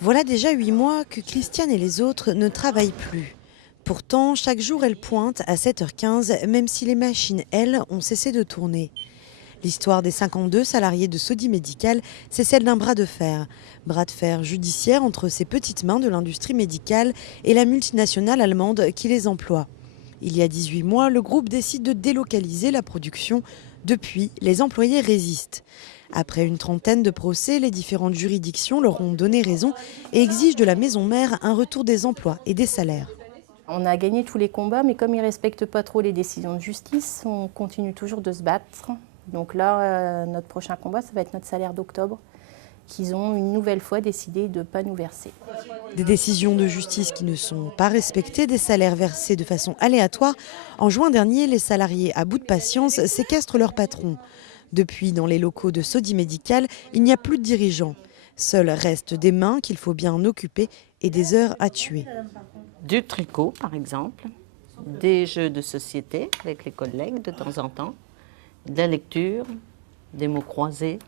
Voilà déjà 8 mois que Christiane et les autres ne travaillent plus. Pourtant, chaque jour, elle pointe à 7h15, même si les machines, elles, ont cessé de tourner. L'histoire des 52 salariés de Sodi Médical, c'est celle d'un bras de fer. Bras de fer judiciaire entre ces petites mains de l'industrie médicale et la multinationale allemande qui les emploie. Il y a 18 mois, le groupe décide de délocaliser la production. Depuis, les employés résistent. Après une trentaine de procès, les différentes juridictions leur ont donné raison et exigent de la maison mère un retour des emplois et des salaires. On a gagné tous les combats, mais comme ils ne respectent pas trop les décisions de justice, on continue toujours de se battre. Donc là, notre prochain combat, ça va être notre salaire d'octobre, qu'ils ont une nouvelle fois décidé de ne pas nous verser. Des décisions de justice qui ne sont pas respectées, des salaires versés de façon aléatoire. En juin dernier, les salariés à bout de patience séquestrent leur patron. Depuis, dans les locaux de Sodi Médical, il n'y a plus de dirigeants. Seuls restent des mains qu'il faut bien occuper et des heures à tuer. Du tricot, par exemple, des jeux de société avec les collègues de temps en temps, de la lecture, des mots croisés.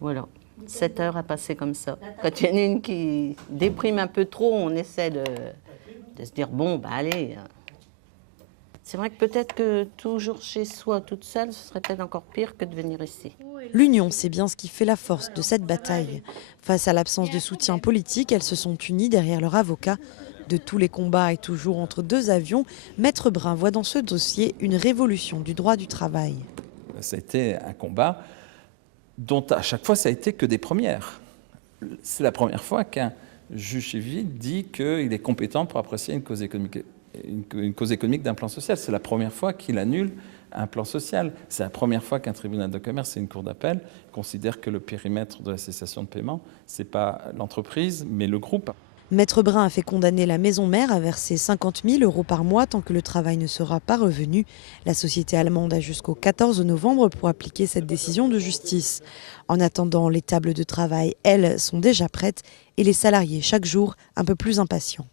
Voilà, 7 heures à passer comme ça. Quand il y en a une qui déprime un peu trop, on essaie de se dire, bon, bah allez. C'est vrai que peut-être que toujours chez soi, toute seule, ce serait peut-être encore pire que de venir ici. L'union, c'est bien ce qui fait la force de cette bataille. Face à l'absence de soutien politique, elles se sont unies derrière leur avocat. De tous les combats et toujours entre deux avions, Maître Brun voit dans ce dossier une révolution du droit du travail. Ça a été un combat dont à chaque fois ça a été que des premières. C'est la première fois qu'un juge civil dit qu'il est compétent pour apprécier une cause économique d'un plan social. C'est la première fois qu'il annule un plan social. C'est la première fois qu'un tribunal de commerce et une cour d'appel considèrent que le périmètre de la cessation de paiement, ce n'est pas l'entreprise, mais le groupe. Maître Brun a fait condamner la maison mère à verser 50 000 € par mois tant que le travail ne sera pas revenu. La société allemande a jusqu'au 14 novembre pour appliquer cette décision de justice. En attendant, les tables de travail, elles, sont déjà prêtes et les salariés, chaque jour, un peu plus impatients.